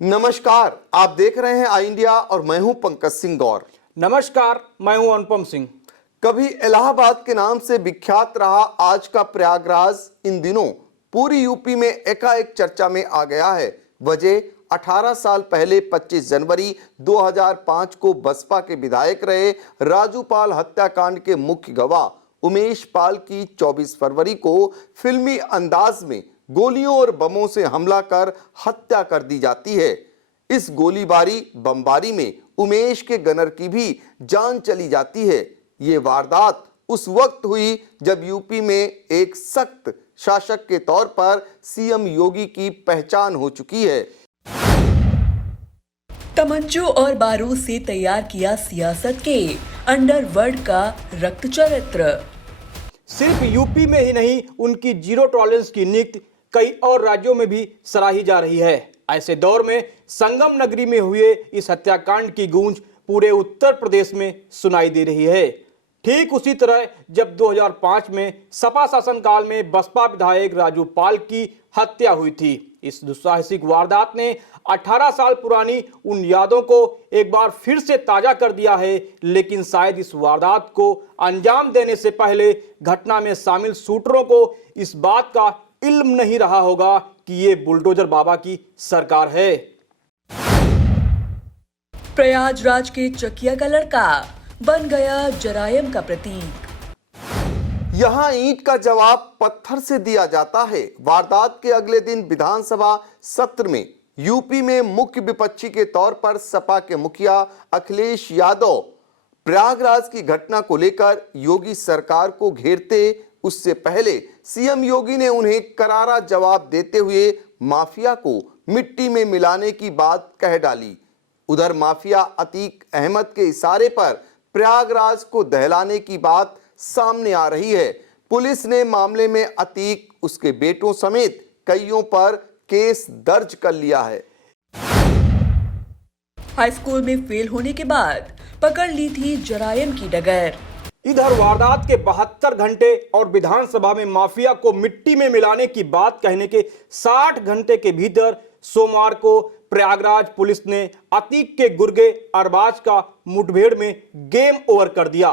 नमस्कार, आप देख रहे हैं आई इंडिया और मैं हूं पंकज सिंह गौर। नमस्कार, मैं हूं अनुपम सिंह। कभी इलाहाबाद के नाम से विख्यात रहा आज का प्रयागराज इन दिनों पूरी यूपी में एकाएक चर्चा में आ गया है। वजह 18 साल पहले 25 जनवरी 2005 को बसपा के विधायक रहे राजू पाल हत्याकांड के मुख्य गवाह उमेश पाल की 24 फरवरी को फिल्मी अंदाज में गोलियों और बमों से हमला कर हत्या कर दी जाती है। इस गोलीबारी बमबारी में उमेश के गनर की भी जान चली जाती है। ये वारदात उस वक्त हुई जब यूपी में एक सख्त शासक के तौर पर सीएम योगी की पहचान हो चुकी है। तमंचों और बारूद से तैयार किया सियासत के अंडरवर्ल्ड का रक्त चरित्र। सिर्फ यूपी में ही नहीं, उनकी जीरो टॉलरेंस की नीति कई और राज्यों में भी सराही जा रही है। ऐसे दौर में संगम नगरी में हुए इस हत्याकांड की गूंज पूरे उत्तर प्रदेश में सुनाई दे रही है। ठीक उसी तरह जब 2005 में सपा शासनकाल में बसपा विधायक राजू पाल की हत्या हुई थी। इस दुस्साहसिक वारदात ने 18 साल पुरानी उन यादों को एक बार फिर से ताजा कर दिया है। लेकिन शायद इस वारदात को अंजाम देने से पहले घटना में शामिल शूटरों को इस बात का इल्म नहीं रहा होगा कि ये बुलडोजर बाबा की सरकार है। प्रयागराज के चकिया का लड़का बन गया जरायम का प्रतीक। यहां ईंट का जवाब पत्थर से दिया जाता है। वारदात के अगले दिन विधानसभा सत्र में यूपी में मुख्य विपक्षी के तौर पर सपा के मुखिया अखिलेश यादव प्रयागराज की घटना को लेकर योगी सरकार को घेरते उससे पहले सीएम योगी ने उन्हें करारा जवाब देते हुए माफिया को मिट्टी में मिलाने की बात कह डाली। उधर माफिया अतीक अहमद के इशारे पर प्रयागराज को दहलाने की बात सामने आ रही है। पुलिस ने मामले में अतीक, उसके बेटों समेत कईयों पर केस दर्ज कर लिया है। हाई स्कूल में फेल होने के बाद पकड़ ली थी जरायम की डगर। इधर वारदात के 72 घंटे और विधानसभा में माफिया को मिट्टी में मिलाने की बात कहने के 60 घंटे के भीतर सोमवार को प्रयागराज पुलिस ने अतीक के गुर्गे अरबाज का मुठभेड़ में गेम ओवर कर दिया।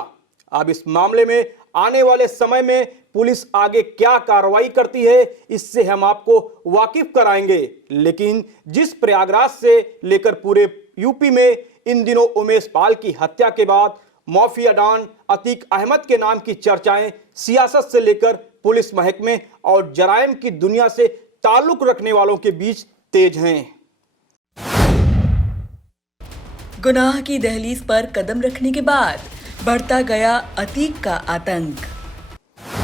अब इस मामले में आने वाले समय में पुलिस आगे क्या कार्रवाई करती है, इससे हम आपको वाकिफ कराएंगे। लेकिन जिस प्रयागराज से लेकर पूरे यूपी में इन दिनों उमेश पाल की हत्या के बाद माफिया डॉन अतीक अहमद के नाम की चर्चाएं सियासत से लेकर पुलिस महकमे और जराइम की दुनिया से ताल्लुक रखने वालों के बीच तेज हैं। गुनाह की दहलीज पर कदम रखने के बाद बढ़ता गया अतीक का आतंक।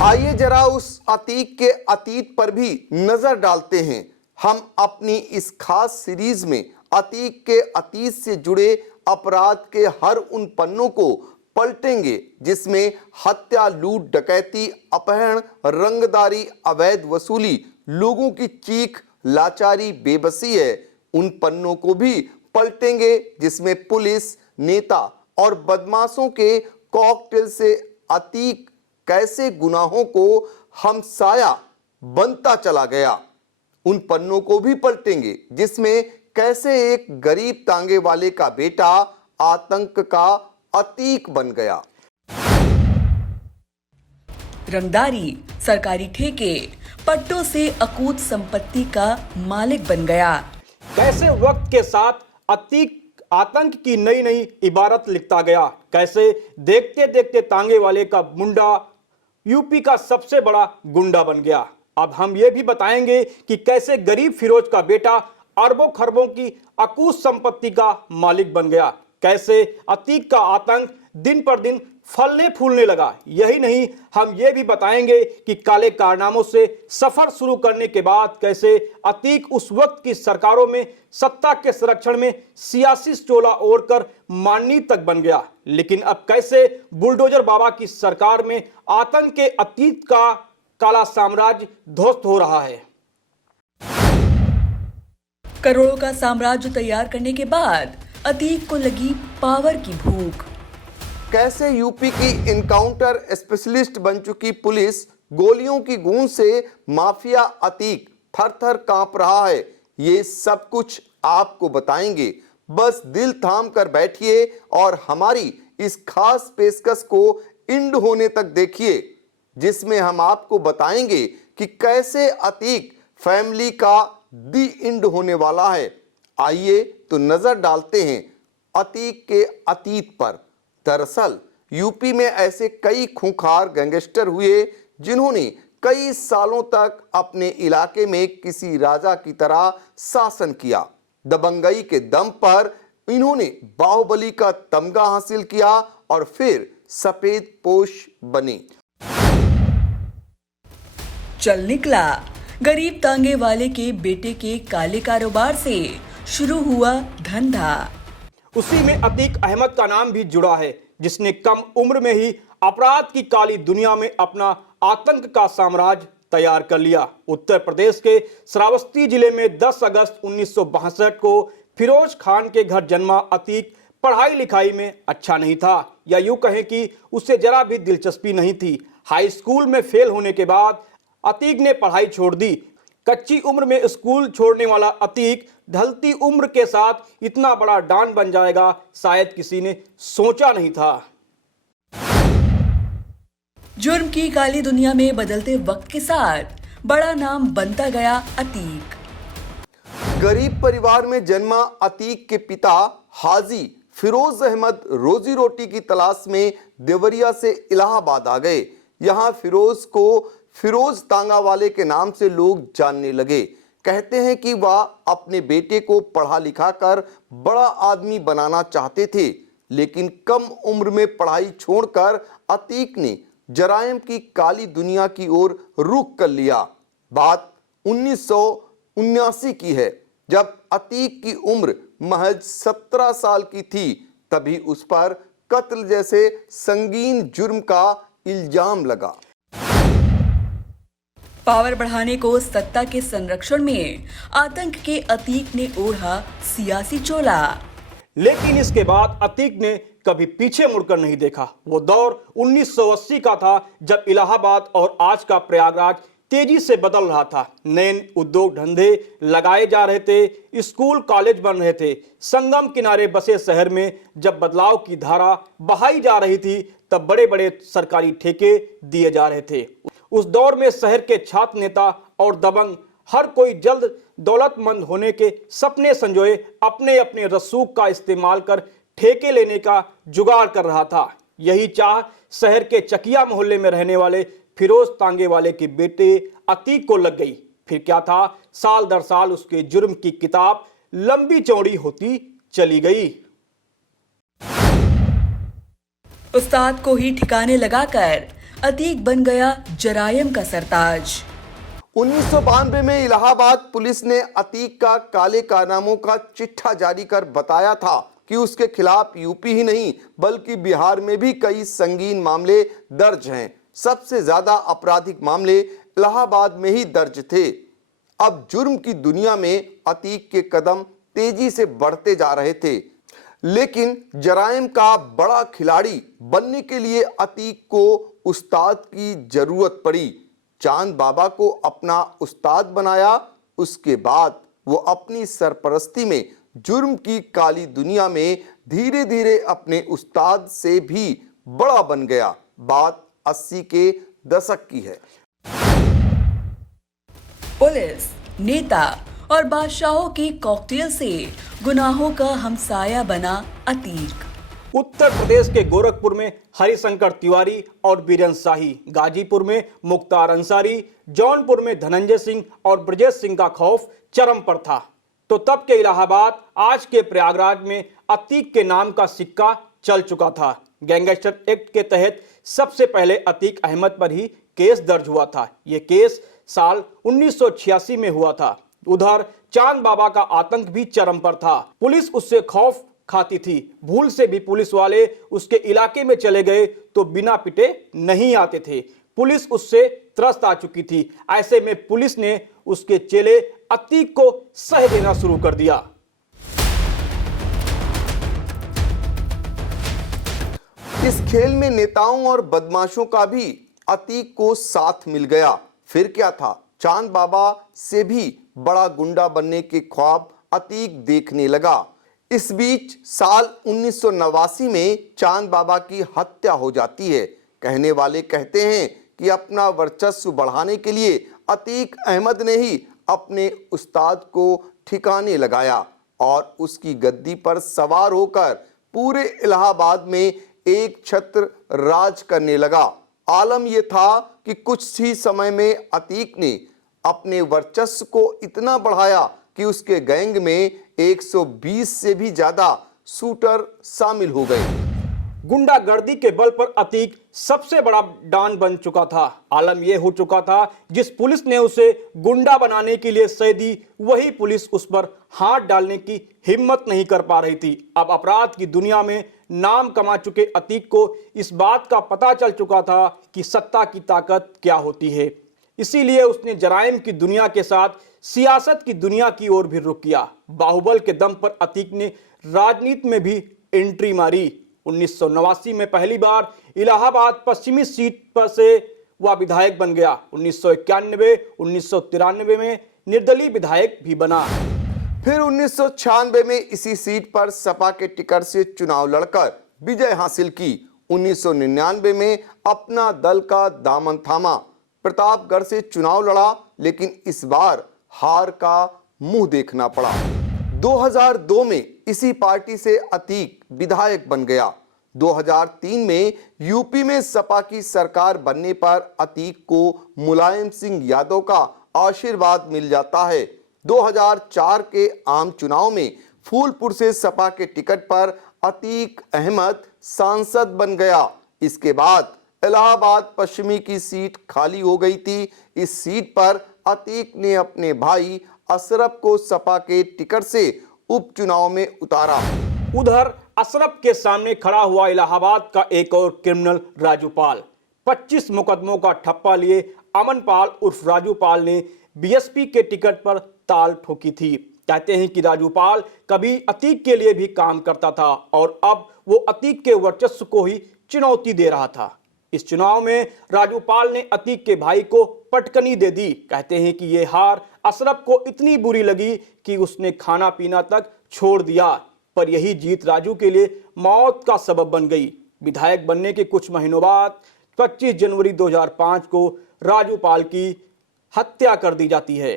आइए जरा उस अतीक के अतीत पर भी नजर डालते हैं। हम अपनी इस खास सीरीज में अतीक के अतीत से जुड़े अपराध के हर उन पन्नों को पलटेंगे जिसमें हत्या, लूट, डकैती, अपहरण, रंगदारी, अवैध वसूली, लोगों की चीख, लाचारी, बेबसी है। उन पन्नों को भी पलटेंगे जिसमें पुलिस, नेता और बदमाशों के कॉकटेल से अतीक कैसे गुनाहों को हमसाया बनता चला गया। उन पन्नों को भी पलटेंगे जिसमें कैसे एक गरीब तांगे वाले का बेटा आतंक का अतीक बन गया। रंगदारी, सरकारी ठेके, पट्टों से अकूत संपत्ति का मालिक बन गया। कैसे वक्त के साथ अतीक आतंक की नई नई इबारत लिखता गया। कैसे देखते देखते तांगे वाले का मुंडा यूपी का सबसे बड़ा गुंडा बन गया। अब हम ये भी बताएंगे कि कैसे गरीब फिरोज का बेटा अरबों खरबों की अकूत संपत्ति का मालिक बन गया। कैसे अतीक का आतंक दिन पर दिन फलने फूलने लगा। यही नहीं, हम ये भी बताएंगे कि काले कारनामों से सफर शुरू करने के बाद कैसे अतीक उस वक्त की सरकारों में सत्ता के संरक्षण में सियासी चोला ओढ़कर माननीय तक बन गया। लेकिन अब कैसे बुलडोजर बाबा की सरकार में आतंक के अतीत का काला साम्राज्य ध्वस्त हो रहा है। करोड़ों का साम्राज्य तैयार करने के बाद अतीक को लगी पावर की भूख। कैसे यूपी की इनकाउंटर स्पेशलिस्ट बन चुकी पुलिस गोलियों की गूंज से माफिया अतीक थर थर कांप रहा है। ये सब कुछ आपको बताएंगे। बस दिल थाम कर बैठिए और हमारी इस खास पेशकश को इंड होने तक देखिए, जिसमें हम आपको बताएंगे कि कैसे अतीक फैमिली का दी इंड होने वाला है। आइए तो नजर डालते हैं अतीक के अतीत पर। दरअसल यूपी में ऐसे कई खूंखार गैंगस्टर हुए जिन्होंने कई सालों तक अपने इलाके में किसी राजा की तरह शासन किया। दबंगई के दम पर इन्होंने बाहुबली का तमगा हासिल किया और फिर सफेद पोश बने। चल निकला गरीब तांगे वाले के बेटे के काले कारोबार से शुरू हुआ धंधा। उसी में अतीक अहमद का नाम भी जुड़ा है, जिसने कम उम्र में ही अपराध की काली दुनिया में अपना आतंक का साम्राज्य तैयार कर लिया। उत्तर प्रदेश के श्रावस्ती जिले में 10 अगस्त 1962 को फिरोज खान के घर जन्मा अतीक पढ़ाई लिखाई में अच्छा नहीं था, या यूं कहें कि उसे जरा भी दिलचस्पी नहीं थी। हाई स्कूल में फेल होने के बाद अतीक ने पढ़ाई छोड़ दी। कच्ची उम्र में स्कूल छोड़ने वाला अतीक ढलती उम्र के साथ इतना बड़ा डॉन बन जाएगा, शायद किसी ने सोचा नहीं था। जुर्म की काली दुनिया में बदलते वक्त के साथ बड़ा नाम बनता गया अतीक। गरीब परिवार में जन्मा अतीक के पिता हाजी फिरोज अहमद रोजी रोटी की तलाश में देवरिया से इलाहाबाद आ गए। यहाँ फिरोज को फिरोज तांगा वाले के नाम से लोग जानने लगे। कहते हैं कि वह अपने बेटे को पढ़ा लिखा कर बड़ा आदमी बनाना चाहते थे, लेकिन कम उम्र में पढ़ाई छोड़कर अतीक ने जराइम की काली दुनिया की ओर रुख कर लिया। बात 1979 की है, जब अतीक की उम्र महज 17 साल की थी। तभी उस पर कत्ल जैसे संगीन जुर्म का इल्जाम लगा। पावर बढ़ाने को सत्ता के संरक्षण में आतंक के अतीक ने ओढ़ा सियासी चोला। लेकिन इसके बाद अतीक ने कभी पीछे मुड़कर नहीं देखा। वो दौर 1980 का था, जब इलाहाबाद और आज का प्रयागराज तेजी से बदल रहा था। नए उद्योग धंधे लगाए जा रहे थे, स्कूल कॉलेज बन रहे थे। संगम किनारे बसे शहर में जब बदलाव की धारा बहाई जा रही थी, तब बड़े बड़े सरकारी ठेके दिए जा रहे थे। उस दौर में शहर के छात्र नेता और दबंग हर कोई जल्द दौलतमंद होने के सपने संजोए अपने अपने रसूख का इस्तेमाल कर ठेके लेने का जुगाड़ कर रहा था। यही चाह शहर के चकिया मोहल्ले में रहने वाले फिरोज तांगे वाले के बेटे अतीक को लग गई। फिर क्या था, साल दर साल उसके जुर्म की किताब लंबी चौड़ी होती चली गई। उस्ताद को ही ठिकाने लगाकर अतीक बन गया जरायम का सरताज। 1992 में इलाहाबाद पुलिस ने अतीक का काले कारनामों का चिट्ठा जारी कर बताया था कि उसके खिलाफ यूपी ही नहीं बल्कि बिहार में भी कई संगीन मामले दर्ज हैं। सबसे ज्यादा आपराधिक मामले इलाहाबाद में ही दर्ज थे। अब जुर्म की दुनिया में अतीक के कदम तेजी से बढ़ते जा रहे थे, लेकिन जराइम का बड़ा खिलाड़ी बनने के लिए अतीक को उस्ताद की जरूरत पड़ी। चांद बाबा को अपना उस्ताद बनाया। उसके बाद वो अपनी सरपरस्ती में जुर्म की काली दुनिया में धीरे धीरे अपने उस्ताद से भी बड़ा बन गया। बात 80 के दशक की है। पुलिस, नेता और बादशाहों की कॉकटेल से गुनाहों का हमसाया बना अतीक। उत्तर प्रदेश के गोरखपुर में हरिशंकर तिवारी और बीरेन शाही, गाजीपुर में मुख्तार अंसारी, जौनपुर में धनंजय सिंह और ब्रजेश सिंह का खौफ चरम पर था। तो तब के इलाहाबाद, आज के प्रयागराज में अतीक के नाम का सिक्का चल चुका था। गैंगस्टर एक्ट के तहत सबसे पहले अतीक अहमद पर ही केस दर्ज हुआ था। यह केस साल 1986 में हुआ था। उधर चांद बाबा का आतंक भी चरम पर था। पुलिस उससे खौफ खाती थी। भूल से भी पुलिस वाले उसके इलाके में चले गए तो बिना पिटे नहीं आते थे। पुलिस उससे त्रस्त आ चुकी थी। ऐसे में पुलिस ने उसके चेले अतीक को सह देना शुरू कर दिया। इस खेल में नेताओं और बदमाशों का भी अतीक को साथ मिल गया। फिर क्या था, चांद बाबा से भी बड़ा गुंडा बनने के ख्वाब अतीक देखने लगा। इस बीच साल 1989 में चांद बाबा की हत्या हो जाती है। कहने वाले कहते हैं कि अपना वर्चस्व बढ़ाने के लिए अतीक अहमद ने ही अपने उस्ताद को ठिकाने लगाया और उसकी गद्दी पर सवार होकर पूरे इलाहाबाद में एक छत्र राज करने लगा। आलम यह था कि कुछ ही समय में अतीक ने अपने वर्चस्व को इतना बढ़ाया कि उसके गैंग में 120 से भी ज्यादा शूटर शामिल हो गए। गुंडागर्दी के बल पर अतीक सबसे बड़ा डॉन बन चुका था। आलम यह हो चुका था जिस पुलिस ने उसे गुंडा बनाने के लिए सह दी, वही पुलिस उस पर हाथ डालने की हिम्मत नहीं कर पा रही थी। अब अपराध की दुनिया में नाम कमा चुके अतीक को इस बात का पता चल चुका था कि सत्ता की ताकत क्या होती है। इसीलिए उसने जराइम की दुनिया के साथ सियासत की दुनिया की ओर भी रुख किया। बाहुबल के दम पर अतीक ने राजनीति में भी एंट्री मारी। 1989 में पहली बार इलाहाबाद पश्चिमी सीट पर से वह विधायक बन गया। 1991, 1993 में निर्दलीय विधायक भी बना। फिर 1996 में इसी सीट पर सपा के टिकट से चुनाव लड़कर विजय हासिल की। 1999 में अपना दल का दामन थामा, प्रतापगढ़ से चुनाव लड़ा, लेकिन इस बार हार का मुंह देखना पड़ा। 2002 में इसी पार्टी से अतीक विधायक बन गया। 2003 में यूपी में सपा की सरकार बनने पर अतीक को मुलायम सिंह यादव का आशीर्वाद मिल जाता है। 2004 के आम चुनाव में फूलपुर से सपा के टिकट पर अतीक अहमद सांसद बन गया। इसके बाद इलाहाबाद पश्चिमी की सीट खाली हो गई थी। इस सीट पर अतीक ने अपने भाई अशरफ को सपा के टिकट से उपचुनाव में उतारा। उधर अशरफ के सामने खड़ा हुआ इलाहाबाद का एक और क्रिमिनल राजू पाल। 25 मुकदमों का ठप्पा लिए अमन पाल उर्फ राजू पाल ने बीएसपी के टिकट पर ताल ठोकी थी। कहते हैं कि राजू पाल कभी अतीक के लिए भी काम करता था और अब वो अतीक के वर्चस्व को ही चुनौती दे रहा था। इस चुनाव में राजू पाल ने अतीक के भाई को पटकनी दे दी। कहते हैं कि ये हार अशरफ को इतनी बुरी लगी कि उसने खाना पीना तक छोड़ दिया, पर यही जीत राजू के लिए मौत का सबब बन गई। विधायक बनने के कुछ महीनों बाद 25 जनवरी 2005 को राजू पाल की हत्या कर दी जाती है।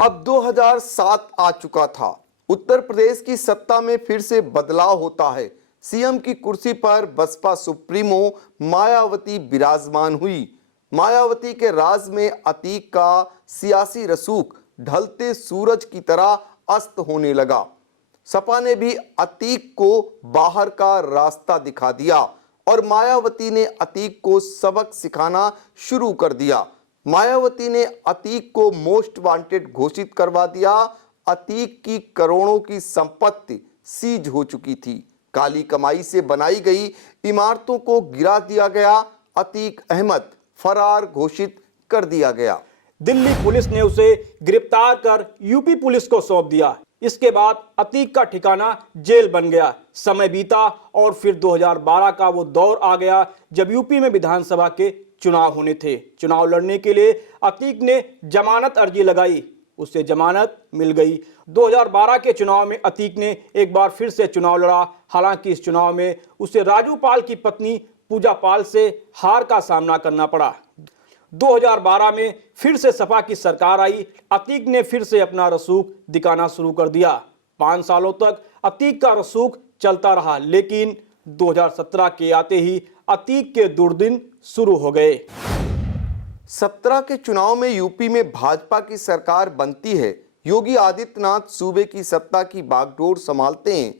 अब 2007 आ चुका था। उत्तर प्रदेश की सत्ता में फिर से बदलाव होता है। सीएम की कुर्सी पर बसपा सुप्रीमो मायावती विराजमान हुई। मायावती के राज में अतीक का सियासी रसूख ढलते सूरज की तरह अस्त होने लगा। सपा ने भी अतीक को बाहर का रास्ता दिखा दिया और मायावती ने अतीक को सबक सिखाना शुरू कर दिया। मायावती ने अतीक को मोस्ट वांटेड घोषित करवा दिया। अतीक की करोड़ों की संपत्ति सीज हो चुकी थी। काली कमाई से बनाई गई इमारतों को गिरा दिया गया। अतीक अहमद फरार घोषित कर दिया गया। दिल्ली पुलिस ने उसे गिरफ्तार कर यूपी पुलिस को सौंप दिया। इसके बाद अतीक का ठिकाना जेल बन गया। समय बीता और फिर 2012 का वो दौर आ गया जब यूपी में विधानसभा के चुनाव होने थे। चुनाव लड़ने के लिए अतीक ने जमानत अर्जी लगाई, उसे जमानत मिल गई। 2012 के चुनाव में अतीक ने एक बार फिर से चुनाव लड़ा। हालांकि इस चुनाव में उसे राजू पाल की पत्नी पूजा पाल से हार का सामना करना पड़ा। 2012 में फिर से सपा की सरकार आई। अतीक ने फिर से अपना रसूख दिखाना शुरू कर दिया। 5 सालों तक अतीक का रसूख चलता रहा, लेकिन 2017 के आते ही अतीक के दुर्दिन शुरू हो गए। 17 के चुनाव में यूपी में भाजपा की सरकार बनती है। योगी आदित्यनाथ सूबे की सत्ता की बागडोर संभालते हैं।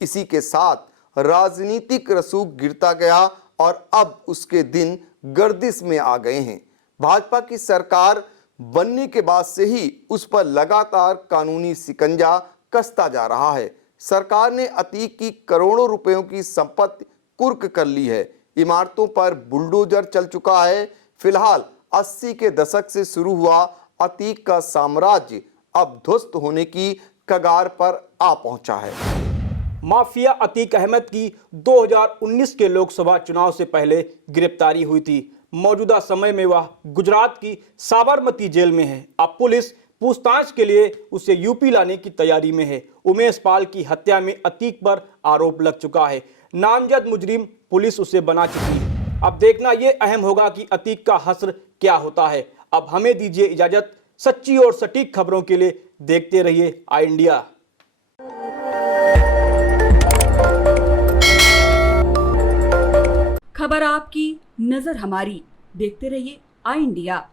इसी के साथ राजनीतिक रसूख गिरता गया और अब उसके दिन गर्दिश में आ गए हैं। भाजपा की सरकार बनने के बाद से ही उस पर लगातार कानूनी शिकंजा कसता जा रहा है। सरकार ने अतीक की करोड़ों रुपयों की संपत्ति कुर्क कर ली है। इमारतों पर बुलडोजर चल चुका है। फिलहाल 80 के दशक से शुरू हुआ अतीक का साम्राज्य अब ध्वस्त होने की कगार पर आ पहुंचा है। माफिया अतीक अहमद की 2019 के लोकसभा चुनाव से पहले गिरफ्तारी हुई थी। मौजूदा समय में वह गुजरात की साबरमती जेल में है। अब पुलिस पूछताछ के लिए उसे यूपी लाने की तैयारी में है। उमेश पाल की हत्या में अतीक पर आरोप लग चुका है। नामजद मुजरिम पुलिस उसे बना चुकी है। अब देखना ये अहम होगा कि अतीक का हश्र क्या होता है। अब हमें दीजिए इजाजत। सच्ची और सटीक खबरों के लिए देखते रहिए आई इंडिया। खबर आपकी, नजर हमारी। देखते रहिए आई इंडिया।